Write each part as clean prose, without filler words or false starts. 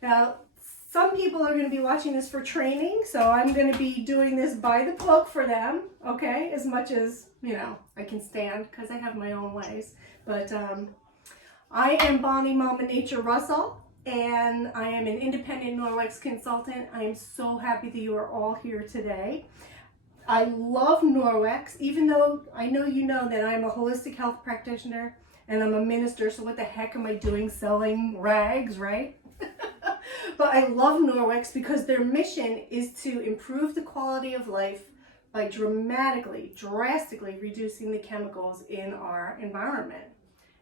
Now, some people are going to be watching this for training, so I'm going to be doing this by the book for them, okay, as much as, you know, I can stand, because I have my own ways. But I am Bonnie Mama Nature Russell, and I am an independent Norwex consultant. I am so happy that you are all here today. I love Norwex, even though I know you know that I'm a holistic health practitioner and I'm a minister, so what the heck am I doing selling rags, right? But I love Norwex because their mission is to improve the quality of life by drastically reducing the chemicals in our environment.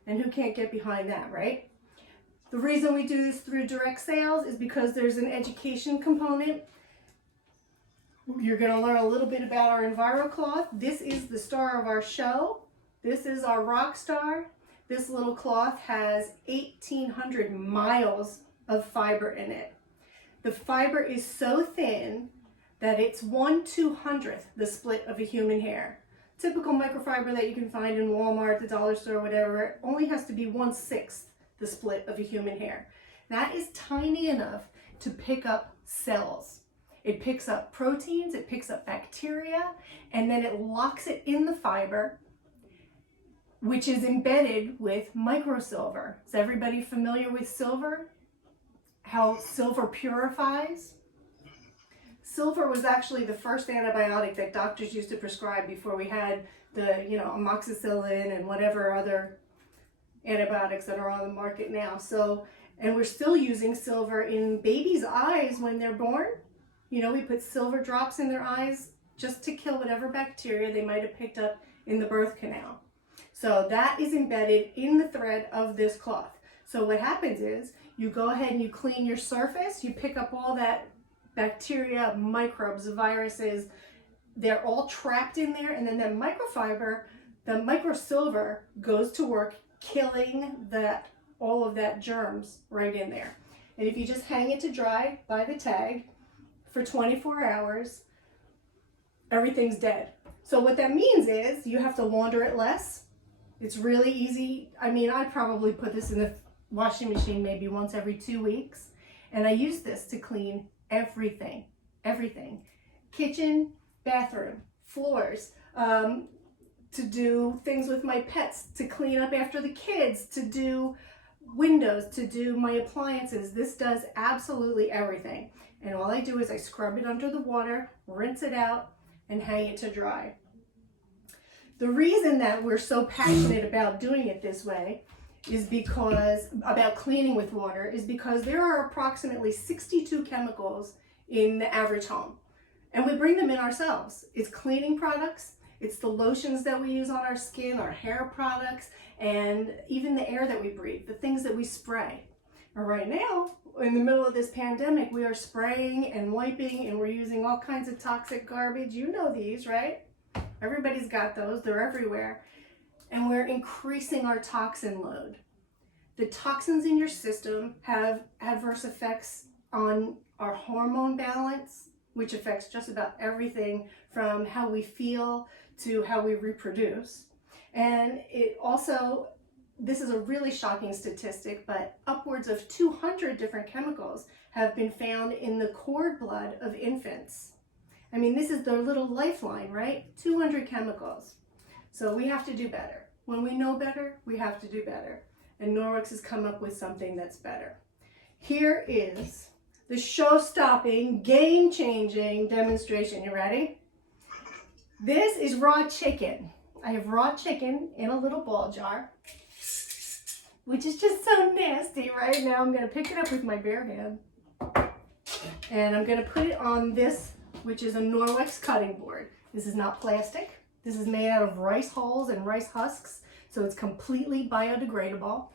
And who can't get behind that, right? The reason we do this through direct sales is because there's an education component. You're going to learn a little bit about our enviro cloth. This is the star of our show. This is our rock star. This little cloth has 1,800 miles of fiber in it. The fiber is so thin that it's 1/200th the split of a human hair. Typical microfiber that you can find in Walmart, the dollar store, whatever, only has to be 1/6 the split of a human hair. That is tiny enough to pick up cells. It picks up proteins, it picks up bacteria, and then it locks it in the fiber, which is embedded with microsilver. Is everybody familiar with silver? How silver purifies? Silver was actually the first antibiotic that doctors used to prescribe before we had the, you know, amoxicillin and whatever other antibiotics that are on the market now. So, and we're still using silver in babies' eyes when they're born. You know, we put silver drops in their eyes just to kill whatever bacteria they might have picked up in the birth canal. So that is embedded in the thread of this cloth. So what happens is you go ahead and you clean your surface, you pick up all that bacteria, microbes, viruses, they're all trapped in there, and then that microfiber, the microsilver, goes to work killing that, all of that germs right in there. And if you just hang it to dry by the tag for 24 hours, everything's dead. So what that means is you have to launder it less. It's really easy. I mean, I probably put this in the washing machine maybe once every 2 weeks, and I use this to clean everything. Kitchen, bathroom, floors, to do things with my pets, to clean up after the kids, to do windows, to do my appliances. This does absolutely everything. And all I do is I scrub it under the water, rinse it out, and hang it to dry. The reason that we're so passionate about doing it this way is because, about cleaning with water, is because there are approximately 62 chemicals in the average home. And we bring them in ourselves. It's cleaning products, it's the lotions that we use on our skin, our hair products, and even the air that we breathe, the things that we spray. And right now, in the middle of this pandemic, we are spraying and wiping, and we're using all kinds of toxic garbage. You know these, right? Everybody's got those, they're everywhere. And we're increasing our toxin load. The toxins in your system have adverse effects on our hormone balance, which affects just about everything from how we feel to how we reproduce. And it also, this is a really shocking statistic, but upwards of 200 different chemicals have been found in the cord blood of infants. I mean, this is their little lifeline, right? 200 chemicals. So we have to do better. When we know better, we have to do better. And Norwex has come up with something that's better. Here is the show-stopping, game-changing demonstration. You ready? This is raw chicken. I have raw chicken in a little ball jar, which is just so nasty. Right now I'm going to pick it up with my bare hand, and I'm going to put it on this, which is a Norwex cutting board. This is not plastic. This is made out of rice hulls and rice husks, so it's completely biodegradable.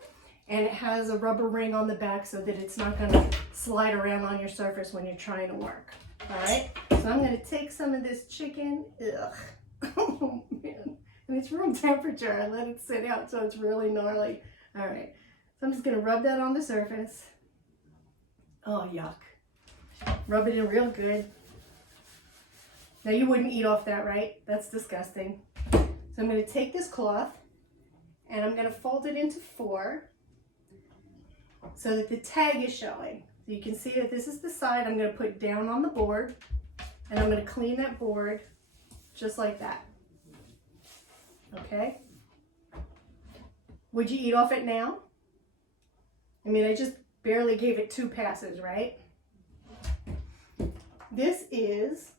And it has a rubber ring on the back so that it's not going to slide around on your surface when you're trying to work. All right, so I'm going to take some of this chicken. Ugh. Oh man, and it's room temperature. I let it sit out so it's really gnarly. All right, so I'm just going to rub that on the surface. Oh, yuck. Rub it in real good. Now you wouldn't eat off that, right? That's disgusting. So I'm going to take this cloth and I'm going to fold it into 4 so that the tag is showing. So you can see that this is the side I'm going to put down on the board, and I'm going to clean that board just like that. Okay? Would you eat off it now? I mean, I just barely gave it 2 passes, right? This is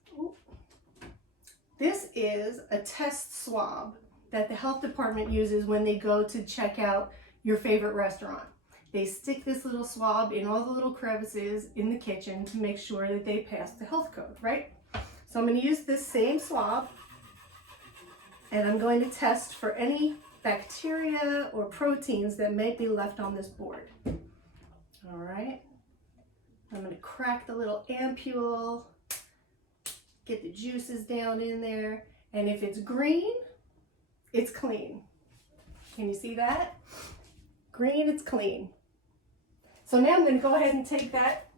a test swab that the health department uses when they go to check out your favorite restaurant. They stick this little swab in all the little crevices in the kitchen to make sure that they pass the health code, right? So I'm going to use this same swab, and I'm going to test for any bacteria or proteins that may be left on this board. All right. I'm going to crack the little ampule, get the juices down in there, and if it's green, it's clean. Can you see that? Green, it's clean. So now I'm going to go ahead and take that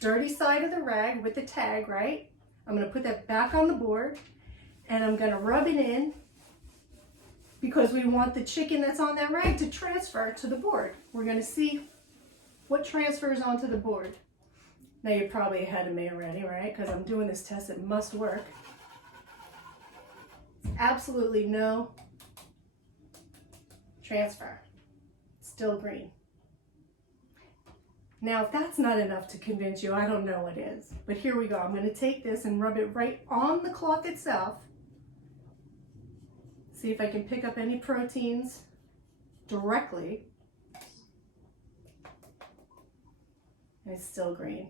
dirty side of the rag with the tag, right? I'm going to put that back on the board, and I'm going to rub it in because we want the chicken that's on that rag to transfer to the board. We're going to see what transfers onto the board. Now you're probably ahead of me already, right? Because I'm doing this test, it must work. Absolutely no transfer. Still green. Now, if that's not enough to convince you, I don't know what is. But here we go. I'm going to take this and rub it right on the cloth itself. See if I can pick up any proteins directly. And it's still green.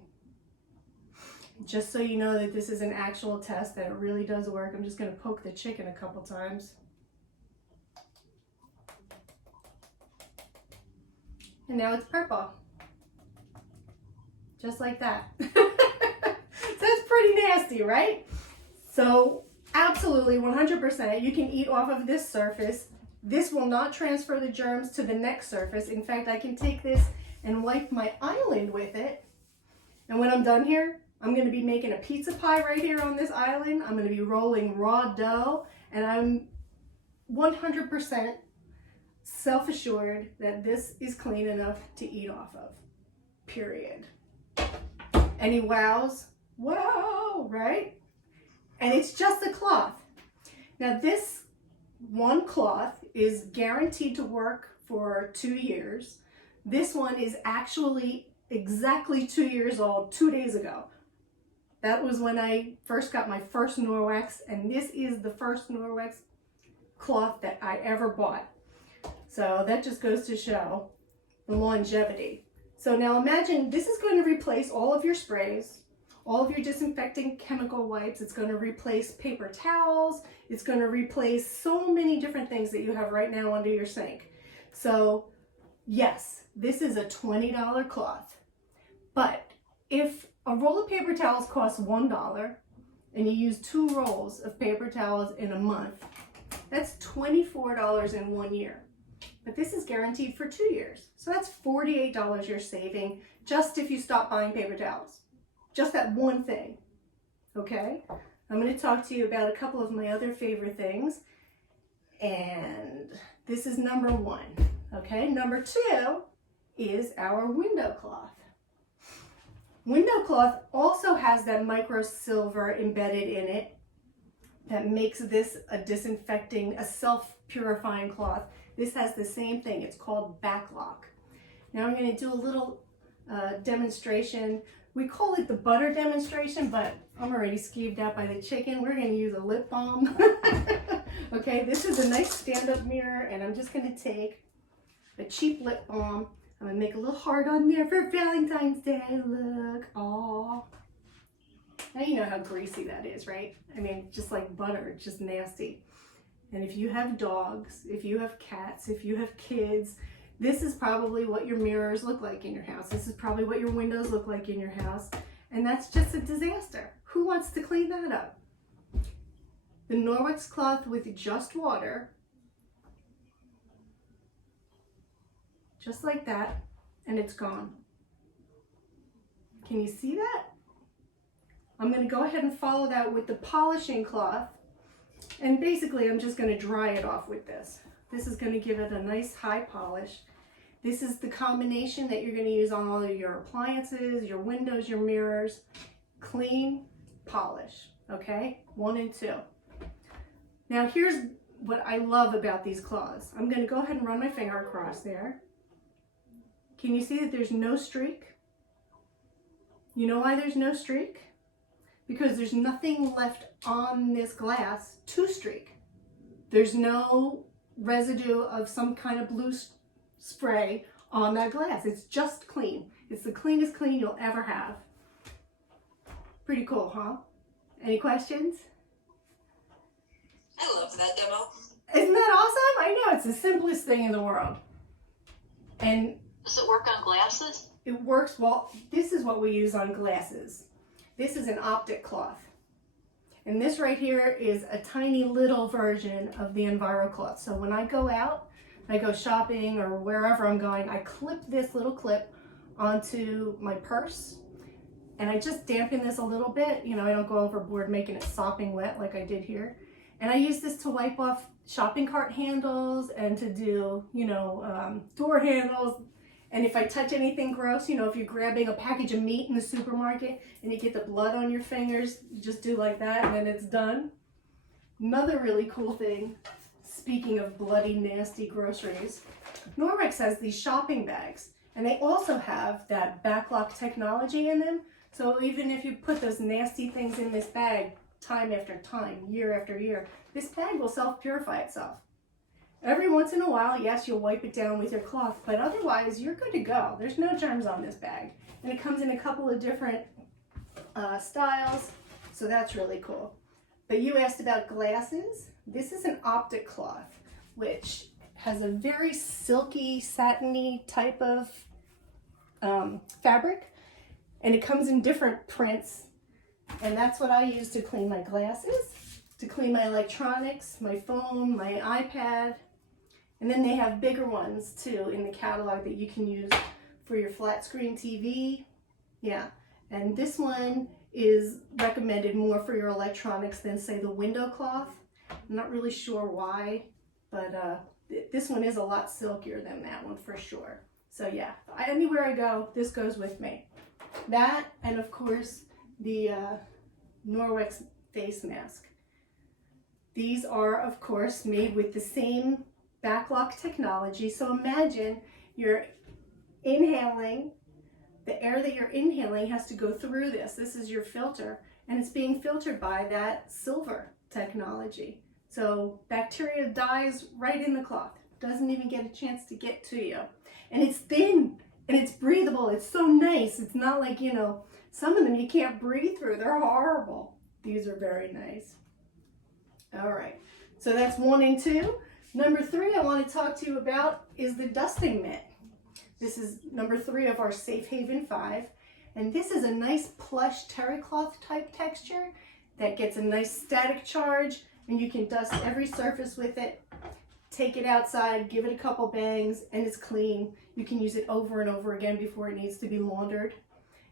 Just so you know that this is an actual test, that it really does work, I'm just going to poke the chicken a couple times. And now it's purple. Just like that. That's pretty nasty, right? So absolutely 100% you can eat off of this surface. This will not transfer the germs to the next surface. In fact, I can take this and wipe my island with it. And when I'm done here, I'm going to be making a pizza pie right here on this island. I'm going to be rolling raw dough, and I'm 100% self-assured that this is clean enough to eat off of, period. Any wows? Wow, right? And it's just a cloth. Now this one cloth is guaranteed to work for 2 years. This one is actually exactly 2 years old 2 days ago. That was when I first got my first Norwex, and this is the first Norwex cloth that I ever bought. So that just goes to show the longevity. So now imagine this is going to replace all of your sprays, all of your disinfecting chemical wipes. It's going to replace paper towels. It's going to replace so many different things that you have right now under your sink. So yes, this is a $20 cloth. But if a roll of paper towels costs $1 and you use 2 rolls of paper towels in a month, that's $24 in 1 year. But this is guaranteed for 2 years. So that's $48 you're saving just if you stop buying paper towels. Just that one thing. Okay? I'm going to talk to you about a couple of my other favorite things. And this is number 1. Okay? Number 2 is our window cloth. Window cloth also has that micro silver embedded in it that makes this a disinfecting, a self-purifying cloth. This has the same thing. It's called backlock. Now I'm going to do a little demonstration. We call it the butter demonstration, but I'm already skeeved out by the chicken. We're going to use a lip balm. Okay, this is a nice stand-up mirror, and I'm just going to take a cheap lip balm. I'm going to make a little heart on there for Valentine's Day. Look. Aww. Now you know how greasy that is, right? I mean, just like butter, it's just nasty. And if you have dogs, if you have cats, if you have kids, this is probably what your mirrors look like in your house. This is probably what your windows look like in your house. And that's just a disaster. Who wants to clean that up? The Norwex cloth with just water, just like that, and it's gone. Can you see that? I'm going to go ahead and follow that with the polishing cloth. And basically, I'm just going to dry it off with this. This is going to give it a nice high polish. This is the combination that you're going to use on all of your appliances, your windows, your mirrors. Clean, polish, okay? 1 and 2. Now here's what I love about these cloths. I'm going to go ahead and run my finger across there. Can you see that there's no streak? You know why there's no streak? Because there's nothing left on this glass to streak. There's no residue of some kind of blue spray on that glass. It's just clean. It's the cleanest clean you'll ever have. Pretty cool, huh? Any questions? I love that demo. Isn't that awesome? I know, it's the simplest thing in the world. And does it work on glasses? It works, well, this is what we use on glasses. This is an optic cloth. And this right here is a tiny little version of the enviro cloth. So when I go out, I go shopping or wherever I'm going, I clip this little clip onto my purse. And I just dampen this a little bit. You know, I don't go overboard making it sopping wet like I did here. And I use this to wipe off shopping cart handles and to do, you know, door handles. And if I touch anything gross, you know, if you're grabbing a package of meat in the supermarket and you get the blood on your fingers, you just do like that and then it's done. Another really cool thing, speaking of bloody, nasty groceries, Norwex has these shopping bags and they also have that backlock technology in them. So even if you put those nasty things in this bag time after time, year after year, this bag will self-purify itself. Every once in a while, yes, you'll wipe it down with your cloth, but otherwise you're good to go. There's no germs on this bag. And it comes in a couple of different styles, so that's really cool. But you asked about glasses. This is an optic cloth, which has a very silky, satiny type of fabric, and it comes in different prints. And that's what I use to clean my glasses, to clean my electronics, my phone, my iPad. And then they have bigger ones too in the catalog that you can use for your flat screen TV. Yeah, and this one is recommended more for your electronics than say the window cloth. I'm not really sure why, but this one is a lot silkier than that one for sure. So yeah, anywhere I go, this goes with me. That, and of course, the Norwex face mask. These are, of course, made with the same backlock technology. So imagine you're inhaling, the air that you're inhaling has to go through this. This is your filter, and it's being filtered by that silver technology. So bacteria dies right in the cloth. Doesn't even get a chance to get to you. And it's thin, and it's breathable. It's so nice. It's not like, you know, some of them you can't breathe through. They're horrible. These are very nice. All right, so that's 1 and 2. Number 3 I want to talk to you about is the dusting mitt. This is number 3 of our Safe Haven 5. And this is a nice plush terry cloth type texture that gets a nice static charge, and you can dust every surface with it. Take it outside, give it a couple bangs, and it's clean. You can use it over and over again before it needs to be laundered.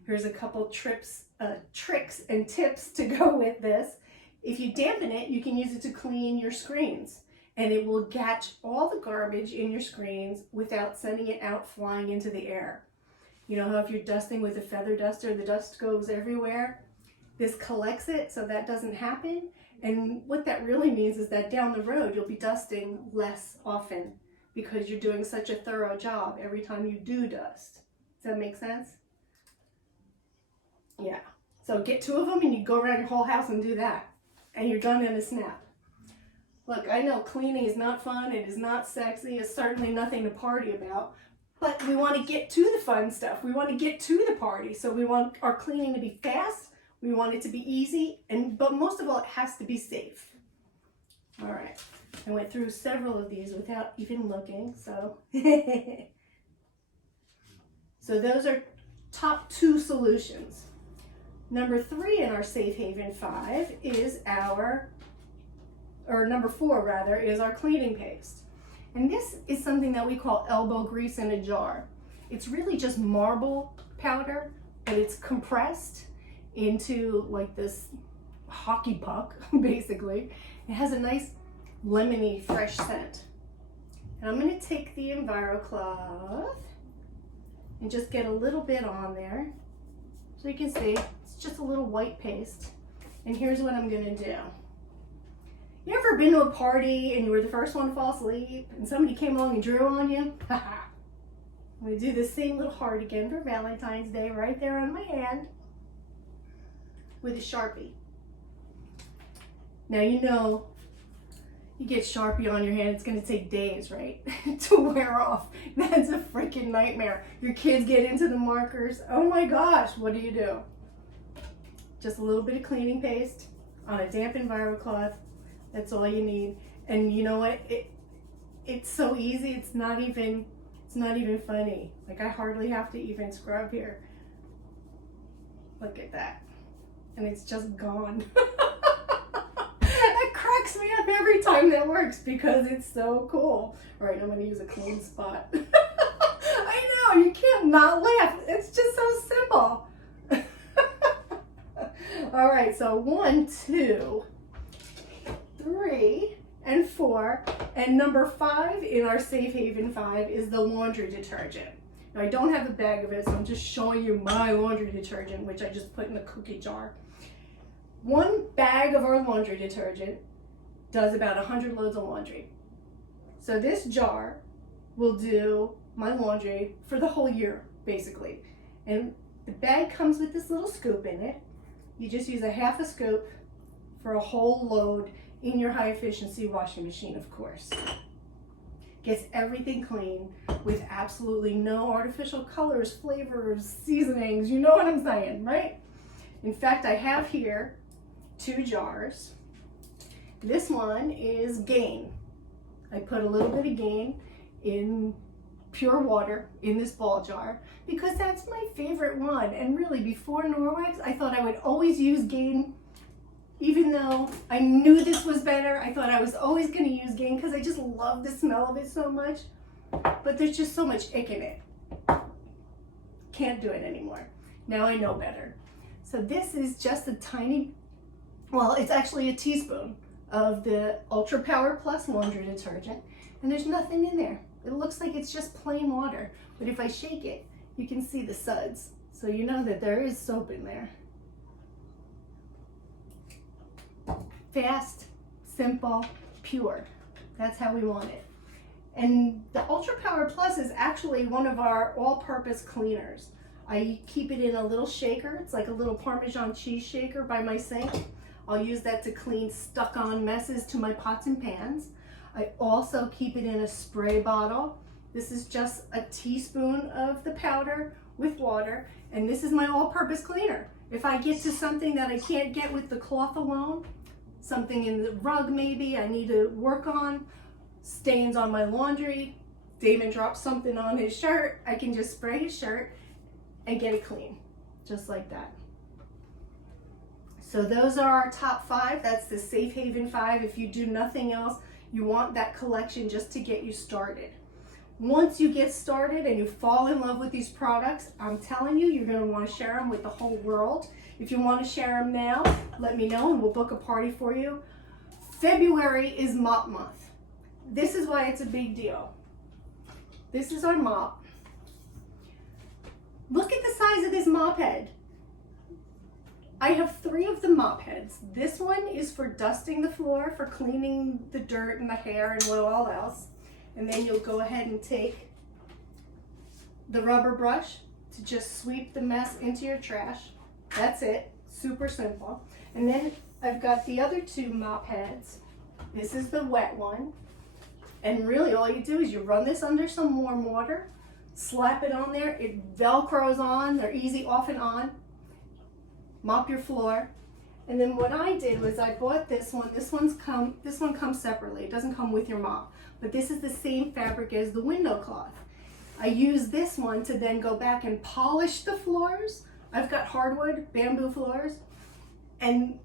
Here's a couple tricks and tips to go with this. If you dampen it, you can use it to clean your screens, and it will catch all the garbage in your screens without sending it out flying into the air. You know how if you're dusting with a feather duster, the dust goes everywhere? This collects it so that doesn't happen. And what that really means is that down the road, you'll be dusting less often because you're doing such a thorough job every time you do dust. Does that make sense? Yeah. So get 2 of them and you go around your whole house and do that. And you're done in a snap. Look, I know cleaning is not fun. It is not sexy. It's certainly nothing to party about. But we want to get to the fun stuff. We want to get to the party. So we want our cleaning to be fast. We want it to be easy. But most of all, it has to be safe. All right. I went through several of these without even looking. So, so those are top 2 solutions. Number 3 in our Safe Haven 5 is number 4 rather, is our cleaning paste. And this is something that we call elbow grease in a jar. It's really just marble powder, but it's compressed into like this hockey puck, basically. It has a nice lemony, fresh scent. And I'm going to take the enviro cloth and just get a little bit on there. So you can see, it's just a little white paste. And here's what I'm going to do. You ever been to a party and you were the first one to fall asleep and somebody came along and drew on you? I'm going to do this same little heart again for Valentine's Day right there on my hand with a Sharpie. Now you know, you get Sharpie on your hand, it's going to take days, right, to wear off. That's a freaking nightmare. Your kids get into the markers. Oh my gosh, what do? Just a little bit of cleaning paste on a damp enviro cloth. That's all you need. And you know what? It's so easy. It's not even funny. Like, I hardly have to even scrub here. Look at that. And it's just gone. That cracks me up every time that works because it's so cool. All right, I'm going to use a clean spot. I know, you can't not laugh. It's just so simple. All right, so 1, 2, 3, and 4, and number 5 in our Safe Haven 5 is the laundry detergent. Now, I don't have a bag of it, so I'm just showing you my laundry detergent, which I just put in a cookie jar. 1 bag of our laundry detergent does about 100 loads of laundry. So this jar will do my laundry for the whole year, basically. And the bag comes with this little scoop in it. You just use a half a scoop for a whole load in your high efficiency washing machine, of course. Gets everything clean with absolutely no artificial colors, flavors, seasonings. You know what I'm saying, right? In fact, I have here 2 jars. This one is Gain. I put a little bit of Gain in pure water in this ball jar because that's my favorite one. And really, before Norwex, I thought I would always use Gain. Even though I knew this was better, I thought I was always going to use Gain because I just love the smell of it so much. But there's just so much ick in it. Can't do it anymore. Now I know better. So this is just a tiny, well, it's actually a teaspoon of the Ultra Power Plus laundry detergent. And there's nothing in there. It looks like it's just plain water. But if I shake it, you can see the suds. So you know that there is soap in there. Fast, simple, pure. That's how we want it. And the Ultra Power Plus is actually one of our all-purpose cleaners. I keep it in a little shaker. It's like a little Parmesan cheese shaker by my sink. I'll use that to clean stuck-on messes to my pots and pans. I also keep it in a spray bottle. This is just a teaspoon of the powder with water, and this is my all-purpose cleaner. If I get to something that I can't get with the cloth alone, something in the rug maybe I need to work on, stains on my laundry, Damon drops something on his shirt, I can just spray his shirt and get it clean, just like that. So those are our top 5. That's the Safe Haven 5. If you do nothing else, you want that collection just to get you started. Once you get started and you fall in love with these products, I'm telling you, you're going to want to share them with the whole world. If you want to share them now, let me know and we'll book a party for you. February is mop month. This is why it's a big deal. This is our mop. Look at the size of this mop head. I have 3 of the mop heads. This one is for dusting the floor, for cleaning the dirt and the hair and all else. And then you'll go ahead and take the rubber brush to just sweep the mess into your trash. That's it, super simple. And then I've got the other 2 mop heads. This is the wet one. And really all you do is you run this under some warm water, slap it on there, it velcros on, they're easy off and on. Mop your floor. And then what I did was I bought this one. This one comes separately. It doesn't come with your mop. But this is the same fabric as the window cloth. I use this one to then go back and polish the floors. I've got hardwood, bamboo floors, and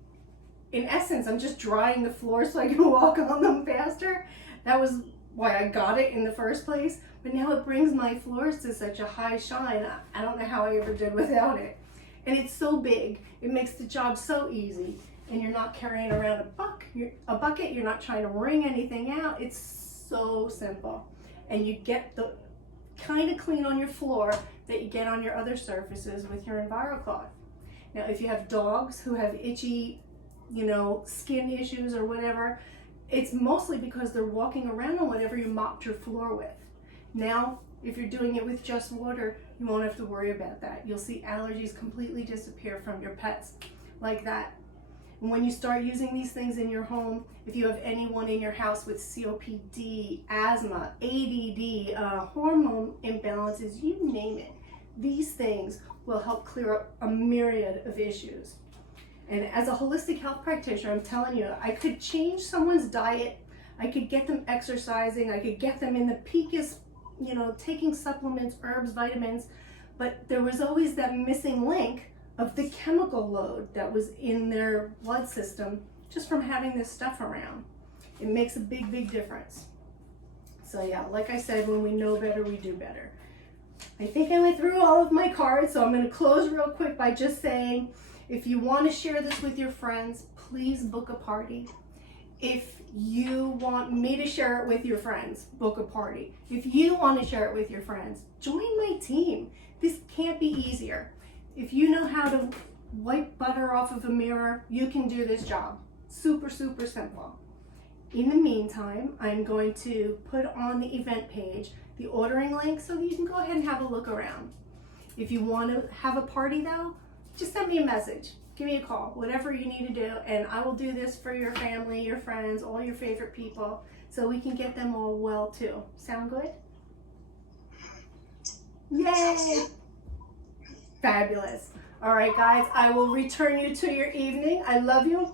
in essence, I'm just drying the floor so I can walk on them faster. That was why I got it in the first place, but now it brings my floors to such a high shine. I don't know how I ever did without it. And it's so big, it makes the job so easy, and you're not carrying around a bucket, you're not trying to wring anything out. It's so simple. and you get the kind of clean on your floor that you get on your other surfaces with your enviro cloth. Now, if you have dogs who have itchy, skin issues or whatever, it's mostly because they're walking around on whatever you mopped your floor with. Now, if you're doing it with just water, you won't have to worry about that. You'll see allergies completely disappear from your pets like that. And when you start using these things in your home, if you have anyone in your house with COPD, asthma, ADD, hormone imbalances, you name it, these things will help clear up a myriad of issues. And as a holistic health practitioner, I'm telling you, I could change someone's diet, I could get them exercising, I could get them in the peakest, taking supplements, herbs, vitamins, but there was always that missing link of the chemical load that was in their blood system just from having this stuff around. It makes a big, big difference. So yeah, like I said, when we know better, we do better. I think I went through all of my cards, so I'm going to close real quick by just saying, if you want to share this with your friends, please book a party. If you want me to share it with your friends, book a party. If you want to share it with your friends, join my team. This can't be easier. If you know how to wipe butter off of a mirror, you can do this job. Super, super simple. In the meantime, I'm going to put on the event page the ordering link so that you can go ahead and have a look around. If you want to have a party though, just send me a message. Give me a call, whatever you need to do, and I will do this for your family, your friends, all your favorite people, so we can get them all well too. Sound good? Yay! Fabulous. All right, guys, I will return you to your evening. I love you.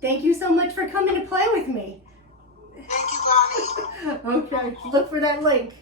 Thank you so much for coming to play with me. Thank you, Bonnie. Okay, look for that link.